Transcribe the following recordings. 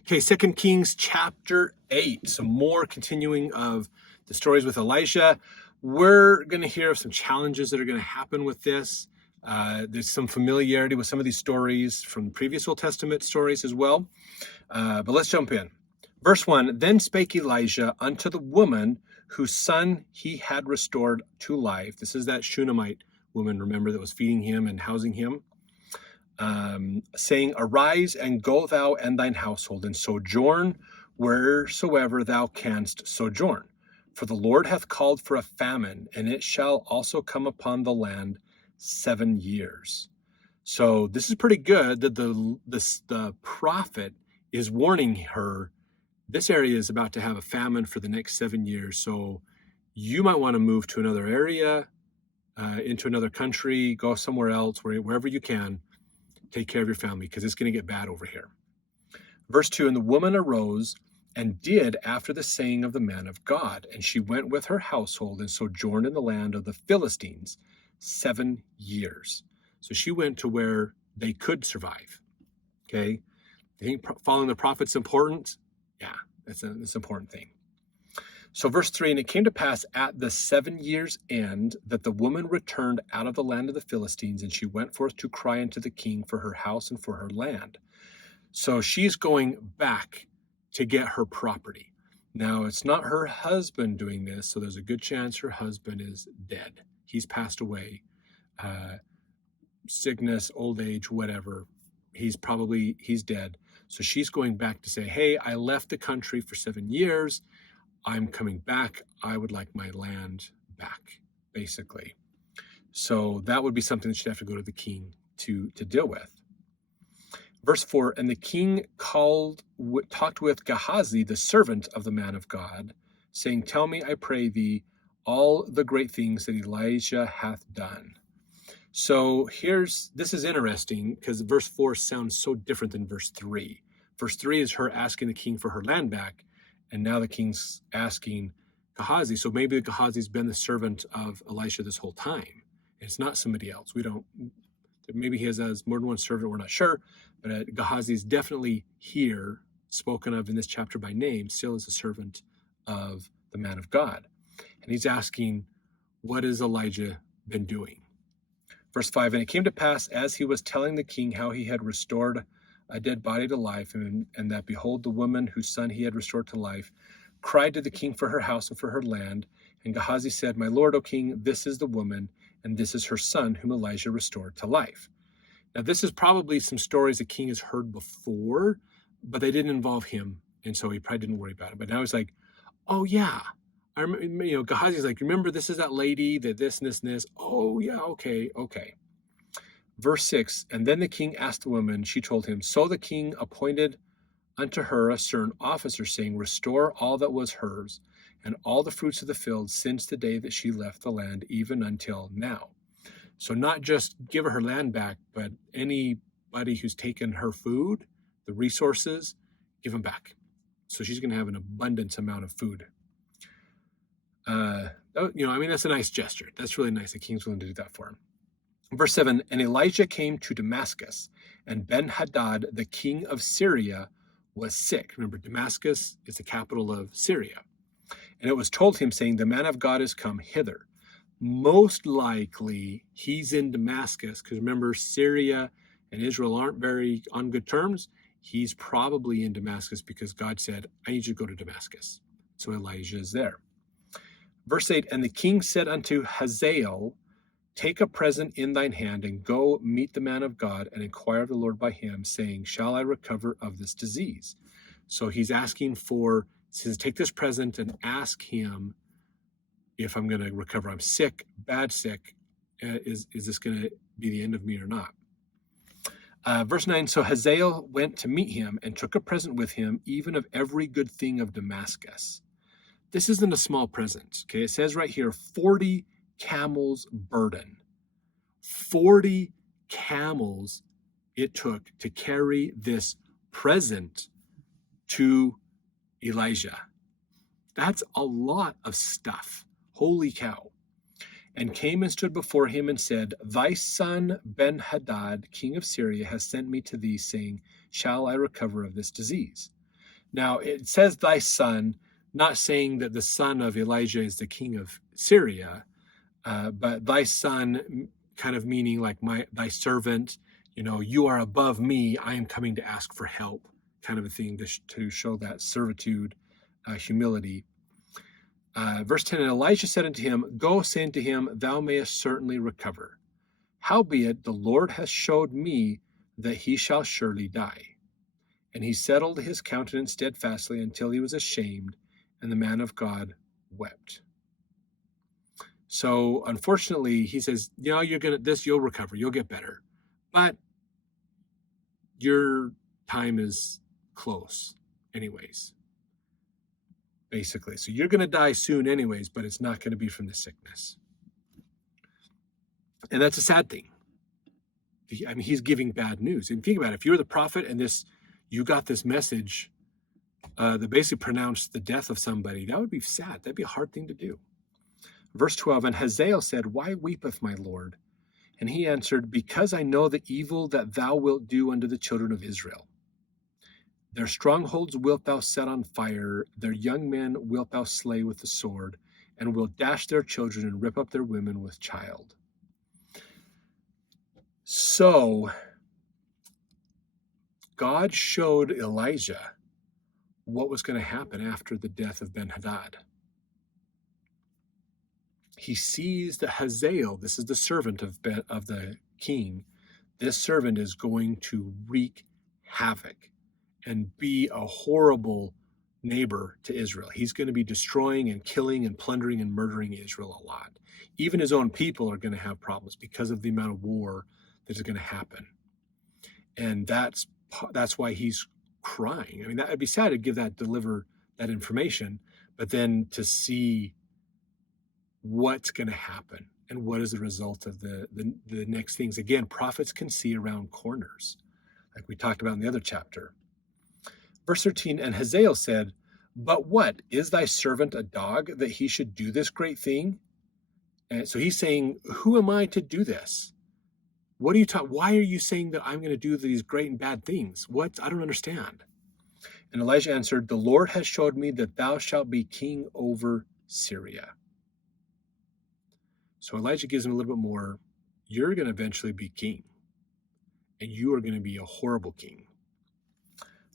Okay, 2 Kings chapter 8. Some more continuing of the stories with Elijah. We're going to hear of some challenges that are going to happen with this. There's some familiarity with some of these stories from previous Old Testament stories as well. But let's jump in. Verse 1, Then spake Elijah unto the woman whose son he had restored to life. This is that Shunammite woman, remember, that was feeding him and housing him. Saying, Arise and go thou and thine household, and sojourn wheresoever thou canst sojourn. For the Lord hath called for a famine, and it shall also come upon the land 7 years. So this is pretty good that the prophet is warning her, this area is about to have a famine for the next 7 years. So you might want to move to another area, into another country, go somewhere else, wherever you can. Take care of your family, because it's going to get bad over here. Verse 2, And the woman arose and did after the saying of the man of God, and she went with her household and sojourned in the land of the Philistines 7 years. So she went to where they could survive. Okay, I think following the prophet's important. Yeah, that's an important thing. So verse 3, And it came to pass at the 7 years' end that the woman returned out of the land of the Philistines, and she went forth to cry unto the king for her house and for her land. So she's going back to get her property. Now, it's not her husband doing this, so there's a good chance her husband is dead. He's passed away. Sickness, old age, whatever. He's dead. So she's going back to say, hey, I left the country for 7 years. I'm coming back. I would like my land back, basically. So that would be something that she'd have to go to the king to deal with. Verse 4, And the king talked with Gehazi, the servant of the man of God, saying, Tell me, I pray thee, all the great things that Elijah hath done. So this is interesting, because verse 4 sounds so different than verse 3. Verse 3 is her asking the king for her land back, and now the king's asking Gehazi. So maybe Gehazi's been the servant of Elisha this whole time. It's not somebody else. Maybe he has more than one servant, we're not sure. But Gehazi is definitely here, spoken of in this chapter by name, still as a servant of the man of God. And he's asking, what has Elijah been doing? Verse 5, And it came to pass, as he was telling the king how he had restored a dead body to life, and that, behold, the woman whose son he had restored to life cried to the king for her house and for her land. And Gehazi said, My lord, O king, this is the woman, and this is her son, whom Elijah restored to life. Now, this is probably some stories the king has heard before, but they didn't involve him, and so he probably didn't worry about it. But now he's like, oh, yeah. I remember, Gehazi's like, remember, this is that lady, that this and this and this. Oh, yeah, okay. Verse 6, And then the king asked the woman, she told him, So the king appointed unto her a certain officer, saying, Restore all that was hers, and all the fruits of the field, since the day that she left the land, even until now. So not just give her land back, but anybody who's taken her food, the resources, give them back. So she's going to have an abundant amount of food. That's a nice gesture. That's really nice. The king's willing to do that for him. Verse 7, And Elijah came to Damascus, and Ben-Hadad, the king of Syria, was sick. Remember, Damascus is the capital of Syria. And it was told him, saying, The man of God is come hither. Most likely, he's in Damascus, because remember, Syria and Israel aren't very on good terms. He's probably in Damascus because God said, I need you to go to Damascus. So Elijah is there. Verse 8, And the king said unto Hazael, Take a present in thine hand, and go meet the man of God, and inquire of the Lord by him, saying, Shall I recover of this disease? So he's asking says, take this present and ask him if I'm going to recover. I'm sick, bad sick. Is this going to be the end of me or not? Verse 9, So Hazael went to meet him, and took a present with him, even of every good thing of Damascus. This isn't a small present. Okay, it says right here, 40 camels burden. 40 camels it took to carry this present to Elijah. That's a lot of stuff. Holy cow. And came and stood before him and said, Thy son Ben-Hadad, king of Syria, has sent me to thee, saying, Shall I recover of this disease? Now, it says thy son, not saying that the son of Elijah is the king of Syria, but thy son, kind of meaning like thy servant, you are above me. I am coming to ask for help, kind of a thing to show that servitude, humility. Verse 10, and Elijah said unto him, go, say unto him, thou mayest certainly recover. Howbeit the Lord hath showed me that he shall surely die. And he settled his countenance steadfastly until he was ashamed, and the man of God wept. So unfortunately, he says, you'll recover, you'll get better. But your time is close anyways, basically. So you're going to die soon anyways, but it's not going to be from the sickness. And that's a sad thing. I mean, he's giving bad news. And think about it, if you're the prophet and you got this message that basically pronounced the death of somebody, that would be sad. That'd be a hard thing to do. Verse 12, and Hazael said, why weepeth my Lord? And he answered, because I know the evil that thou wilt do unto the children of Israel. Their strongholds wilt thou set on fire, their young men wilt thou slay with the sword, and wilt dash their children and rip up their women with child. So, God showed Elijah what was going to happen after the death of Ben-Hadad. He sees that Hazael, this is the servant of the king, this servant is going to wreak havoc and be a horrible neighbor to Israel. He's going to be destroying and killing and plundering and murdering Israel a lot. Even his own people are going to have problems because of the amount of war that is going to happen. And that's why he's crying. I mean, that would be sad to deliver that information, but then to see what's going to happen and what is the result of the next things. Again, prophets can see around corners, like we talked about in the other chapter. Verse 13, and Hazael said, but what, is thy servant a dog that he should do this great thing? And so he's saying, who am I to do this? What are you talking? Why are you saying that I'm going to do these great and bad things? What? I don't understand. And Elijah answered, the Lord has showed me that thou shalt be king over Syria. So Elijah gives him a little bit more. You're going to eventually be king, and you are going to be a horrible king.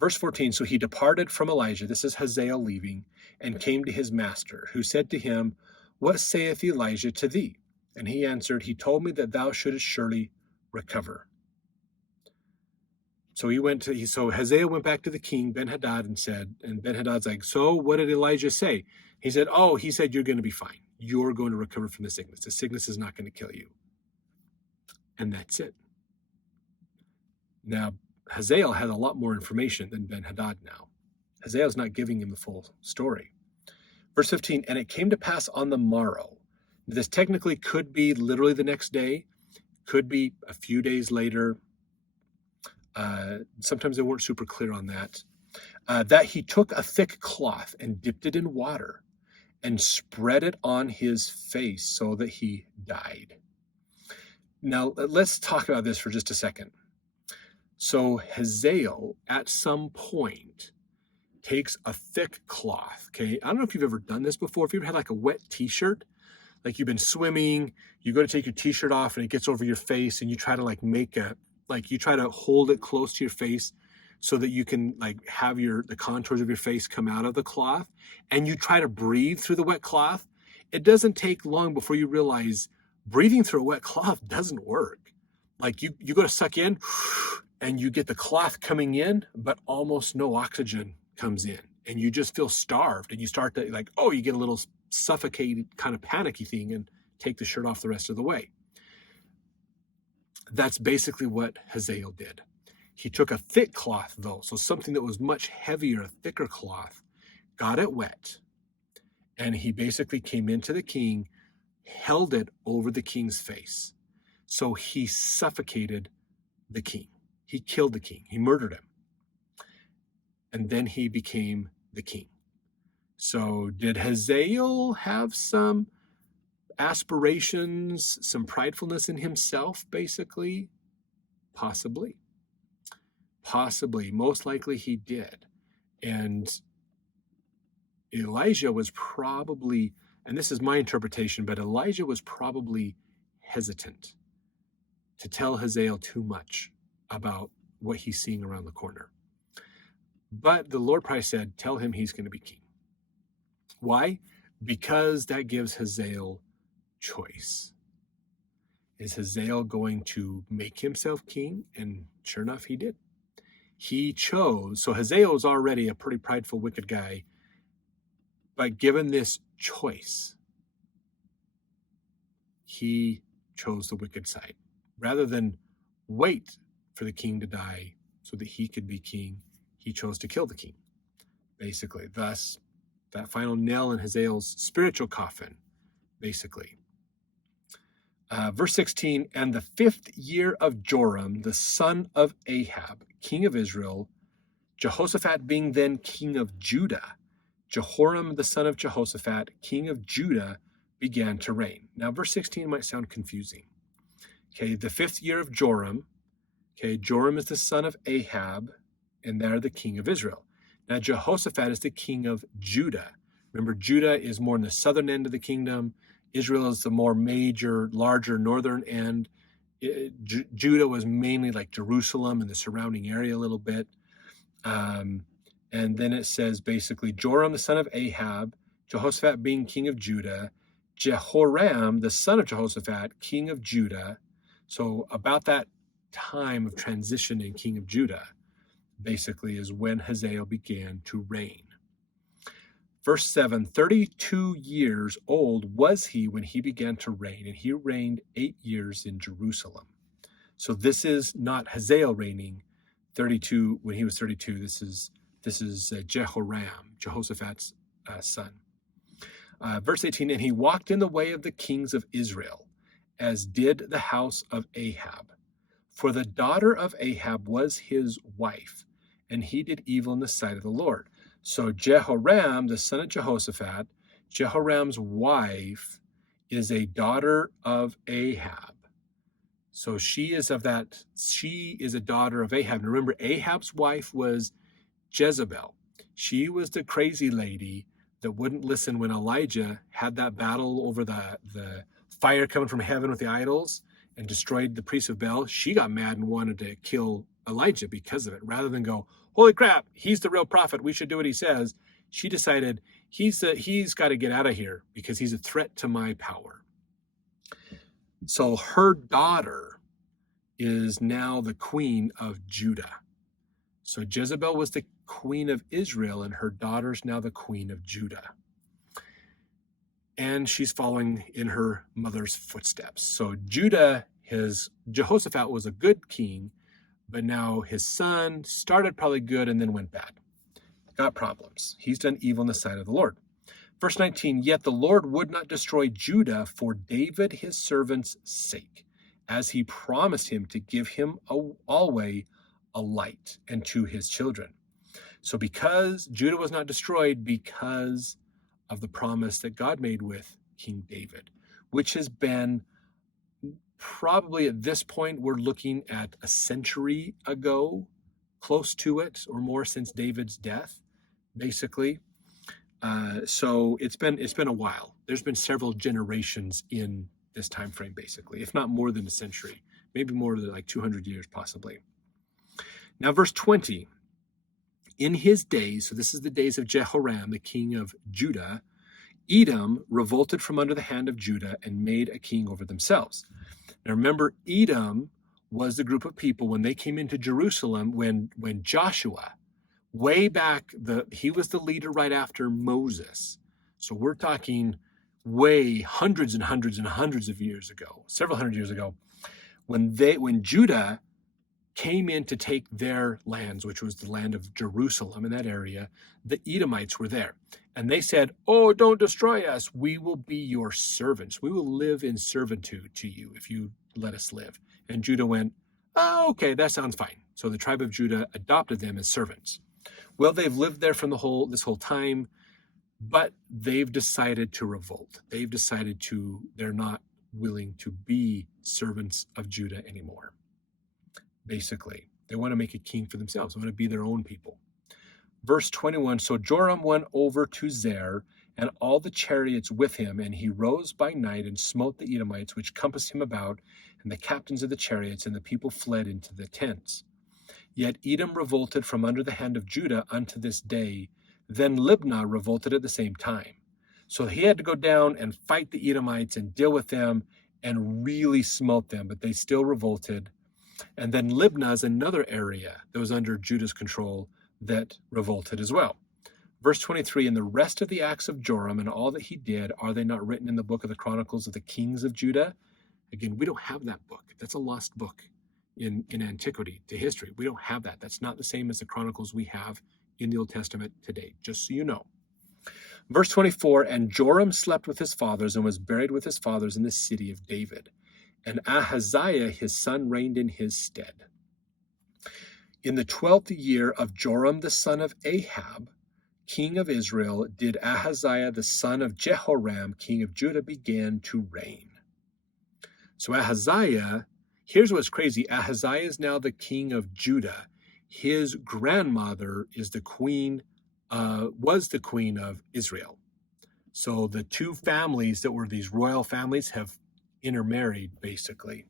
Verse 14, so he departed from Elijah, this is Hazael leaving, and came to his master, who said to him, what saith Elijah to thee? And he answered, he told me that thou shouldest surely recover. So so Hazael went back to the king, Ben-Hadad, and Ben-Hadad's like, so what did Elijah say? He said, he said, you're going to be fine. You're going to recover from the sickness. The sickness is not going to kill you. And that's it. Now, Hazael had a lot more information than Ben-Hadad now. Hazael's not giving him the full story. Verse 15, and it came to pass on the morrow. This technically could be literally the next day, could be a few days later. Sometimes they weren't super clear on that. That he took a thick cloth and dipped it in water and spread it on his face so that he died. Now, let's talk about this for just a second. So Hazael, at some point, takes a thick cloth, okay? I don't know if you've ever done this before. If you've ever had like a wet t-shirt, like you've been swimming, you go to take your t-shirt off and it gets over your face and you try to you try to hold it close to your face so that you can have the contours of your face come out of the cloth, and you try to breathe through the wet cloth. It doesn't take long before you realize breathing through a wet cloth doesn't work. Like you go to suck in and you get the cloth coming in, but almost no oxygen comes in, and you just feel starved, and you start to you get a little suffocated kind of panicky thing and take the shirt off the rest of the way. That's basically what Hazael did. He took a thick cloth, though, so something that was much heavier, a thicker cloth, got it wet, and he basically came into the king, held it over the king's face. So he suffocated the king. He killed the king. He murdered him. And then he became the king. So did Hazael have some aspirations, some pridefulness in himself, basically? Possibly. Most likely he did. And Elijah was probably, and this is my interpretation, but Elijah was probably hesitant to tell Hazael too much about what he's seeing around the corner. But the Lord probably said, tell him he's going to be king. Why? Because that gives Hazael choice. Is Hazael going to make himself king? And sure enough, he did. He chose. So Hazael is already a pretty prideful, wicked guy. But given this choice, he chose the wicked side. Rather than wait for the king to die so that he could be king, he chose to kill the king, basically. Thus, that final nail in Hazael's spiritual coffin, basically. Verse 16, and the 5th year of Joram, the son of Ahab, king of Israel, Jehoshaphat being then king of Judah, Jehoram, the son of Jehoshaphat, king of Judah, began to reign. Now, verse 16 might sound confusing. Okay, the 5th year of Joram. Okay, Joram is the son of Ahab, and they're the king of Israel. Now, Jehoshaphat is the king of Judah. Remember, Judah is more in the southern end of the kingdom. Israel is the more major, larger northern end. Judah was mainly like Jerusalem and the surrounding area a little bit. And then it says basically Joram, the son of Ahab, Jehoshaphat being king of Judah, Jehoram, the son of Jehoshaphat, king of Judah. So about that time of transition in king of Judah, basically, is when Hazael began to reign. Verse 7, 32 years old was he when he began to reign, and he reigned 8 years in Jerusalem. So this is not Hazael reigning 32 when he was 32. This is Jehoram, Jehoshaphat's son. Verse 18, and he walked in the way of the kings of Israel, as did the house of Ahab. For the daughter of Ahab was his wife, and he did evil in the sight of the Lord. So Jehoram, the son of Jehoshaphat, Jehoram's wife is a daughter of Ahab. So she is a daughter of Ahab. And remember, Ahab's wife was Jezebel. She was the crazy lady that wouldn't listen when Elijah had that battle over the fire coming from heaven with the idols and destroyed the priests of Baal. She got mad and wanted to kill Elijah because of it. Rather than go, holy crap, he's the real prophet, we should do what he says, she decided he's got to get out of here because he's a threat to my power. So her daughter is now the queen of Judah. So Jezebel was the queen of Israel, and her daughter's now the queen of Judah. And she's following in her mother's footsteps. So Jehoshaphat was a good king, but now his son started probably good and then went bad. Got problems. He's done evil in the sight of the Lord. Verse 19, yet the Lord would not destroy Judah for David his servant's sake, as he promised him to give him always a light, and to his children. So because Judah was not destroyed because of the promise that God made with King David, which has been probably at this point, we're looking at a century ago, close to it, or more since David's death, basically. So it's been a while. There's been several generations in this time frame, basically, if not more than a century, maybe more than like 200 years, possibly. Now, verse 20, in his days, so this is the days of Jehoram, the king of Judah, Edom revolted from under the hand of Judah and made a king over themselves. Now remember, Edom was the group of people when they came into Jerusalem, when Joshua, way back, he was the leader right after Moses. So we're talking way hundreds and hundreds and hundreds of years ago, several hundred years ago, when Judah came in to take their lands, which was the land of Jerusalem in that area, the Edomites were there. And they said, oh, don't destroy us. We will be your servants. We will live in servitude to you if you let us live. And Judah went, oh, okay, that sounds fine. So the tribe of Judah adopted them as servants. Well, they've lived there from this whole time, but they've decided to revolt. They're not willing to be servants of Judah anymore. Basically, they want to make a king for themselves. They want to be their own people. Verse 21, so Joram went over to Zer, and all the chariots with him, and he rose by night and smote the Edomites, which compassed him about, and the captains of the chariots, and the people fled into the tents. Yet Edom revolted from under the hand of Judah unto this day. Then Libnah revolted at the same time. So he had to go down and fight the Edomites and deal with them and really smote them, but they still revolted. And then Libnah is another area that was under Judah's control that revolted as well. Verse 23, and the rest of the acts of Joram and all that he did, are they not written in the book of the Chronicles of the Kings of Judah? Again, we don't have that book. That's a lost book in antiquity to history. We don't have that. That's not the same as the Chronicles we have in the Old Testament today, just so you know. Verse 24, and Joram slept with his fathers and was buried with his fathers in the city of David. And Ahaziah his son reigned in his stead. In the 12th year of Joram the son of Ahab, king of Israel, did Ahaziah the son of Jehoram, king of Judah, began to reign. So Ahaziah, here's what's crazy. Ahaziah is now the king of Judah. His grandmother is the queen, was the queen of Israel. So the two families that were these royal families have intermarried, basically.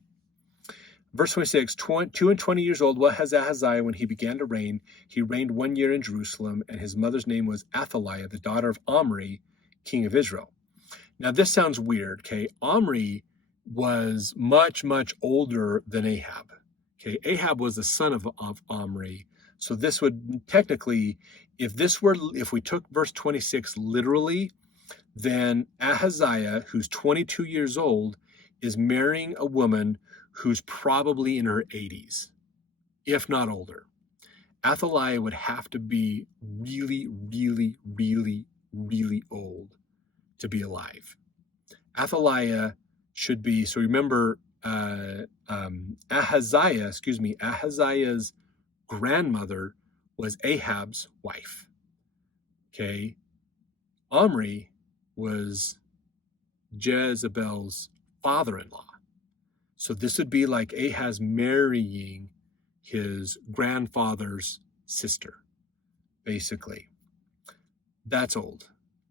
Verse 26, 2 and 20 years old was Ahaziah when he began to reign. He reigned 1 year in Jerusalem, and his mother's name was Athaliah, the daughter of Omri, king of Israel. Now this sounds weird, okay? Omri was much, much older than Ahab. Okay, Ahab was the son of Omri. So this would technically, if we took verse 26 literally, then Ahaziah, who's 22 years old, is marrying a woman who's probably in her 80s, if not older. Athaliah would have to be really, really, really, really old to be alive. Athaliah should be, so remember, Ahaziah's grandmother was Ahab's wife. Okay, Omri was Jezebel's father-in-law. So this would be like Ahaz marrying his grandfather's sister, basically. That's old.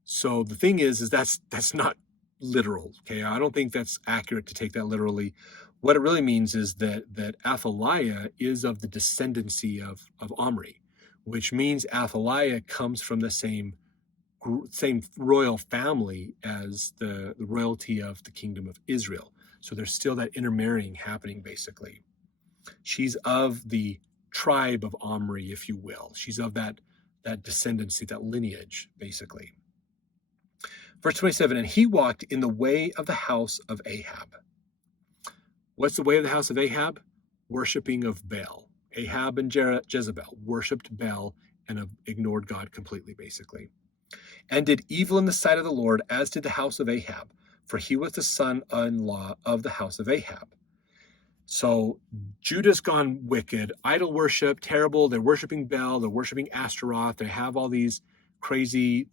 So the thing is that's not literal, okay? I don't think that's accurate to take that literally. What it really means is that Athaliah is of the descendancy of Omri, which means Athaliah comes from the same royal family as the royalty of the kingdom of Israel. So there's still that intermarrying happening, basically. She's of the tribe of Omri, if you will. She's of that descendancy, that lineage, basically. Verse 27, and he walked in the way of the house of Ahab. What's the way of the house of Ahab? Worshipping of Baal. Ahab and Jezebel worshipped Baal and ignored God completely, basically. And did evil in the sight of the Lord, as did the house of Ahab, for he was the son-in-law of the house of Ahab. So Judah's gone wicked, idol worship, terrible. They're worshiping Baal, they're worshiping Ashtaroth, they have all these crazy,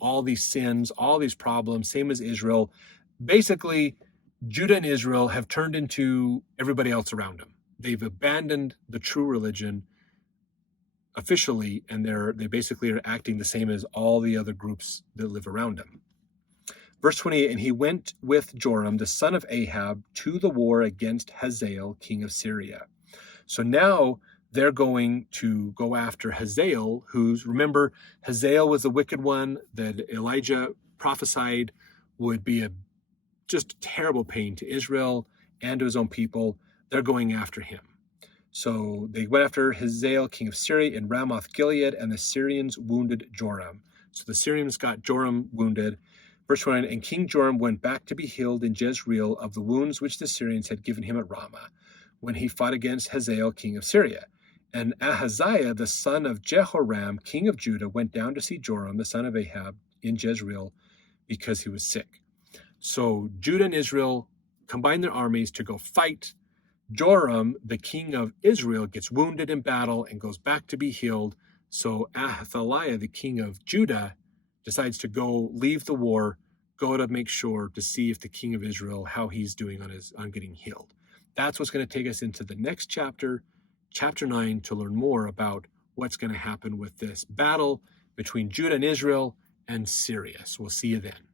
all these sins, all these problems, same as Israel. Basically, Judah and Israel have turned into everybody else around them. They've abandoned the true religion officially, and they basically are acting the same as all the other groups that live around them. Verse 28, and he went with Joram, the son of Ahab, to the war against Hazael, king of Syria. So now they're going to go after Hazael, remember, Hazael was the wicked one that Elijah prophesied would be just a terrible pain to Israel and to his own people. They're going after him. So they went after Hazael, king of Syria, in Ramoth Gilead, and the Syrians wounded Joram. So the Syrians got Joram wounded. Verse 29, and King Joram went back to be healed in Jezreel of the wounds which the Syrians had given him at Ramah, when he fought against Hazael, king of Syria. And Ahaziah, the son of Jehoram, king of Judah, went down to see Joram, the son of Ahab, in Jezreel, because he was sick. So Judah and Israel combined their armies to go fight. Joram, the king of Israel, gets wounded in battle and goes back to be healed. So Athaliah, the king of Judah, decides to go leave the war, go to make sure to see if the king of Israel, how he's doing on getting healed. That's what's going to take us into the next chapter, chapter 9, to learn more about what's going to happen with this battle between Judah and Israel and Syria. So we'll see you then.